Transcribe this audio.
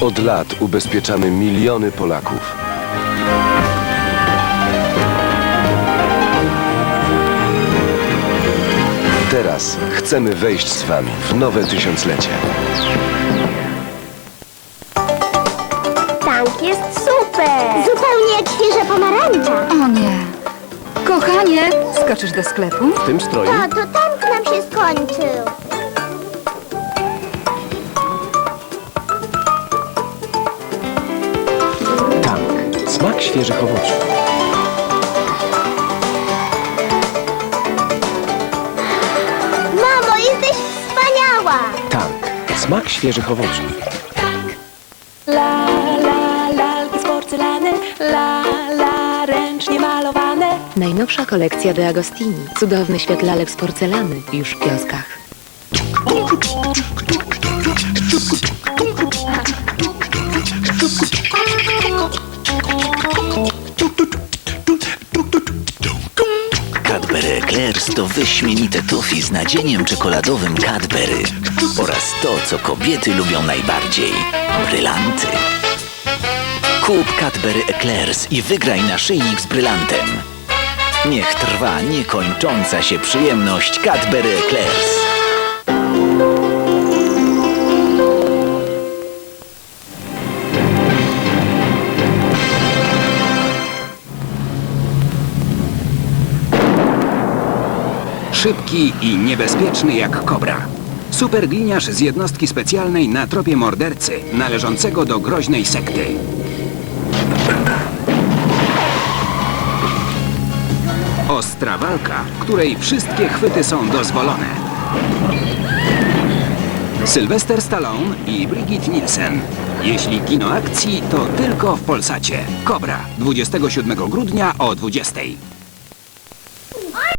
Od lat ubezpieczamy miliony Polaków. Teraz chcemy wejść z Wami w nowe tysiąclecie. Tank jest super! Zupełnie jak świeże pomarańcza. O nie. Kochanie, skoczysz do sklepu? W tym stroju Tato, tank Smak świeżych owoców. Mamo, jesteś wspaniała! Tank. Smak świeżych owoców. La, la, lalki z porcelany, la, la, ręcznie malowane. Najnowsza kolekcja De Agostini. Cudowny świat lalek z porcelany już w kioskach. Cadbury Eclairs to wyśmienite toffee z nadzieniem czekoladowym Cadbury oraz to, co kobiety lubią najbardziej brylanty. Kup Cadbury Eclairs i wygraj naszyjnik z brylantem. Niech trwa niekończąca się przyjemność Cadbury Eclairs. Szybki i niebezpieczny jak kobra. Supergliniarz z jednostki specjalnej na tropie mordercy należącego do groźnej sekty. Ostra walka, której wszystkie chwyty są dozwolone. Sylwester Stallone i Brigitte Nielsen. Jeśli kino akcji, to tylko w Polsacie. Kobra, 27 grudnia o 20.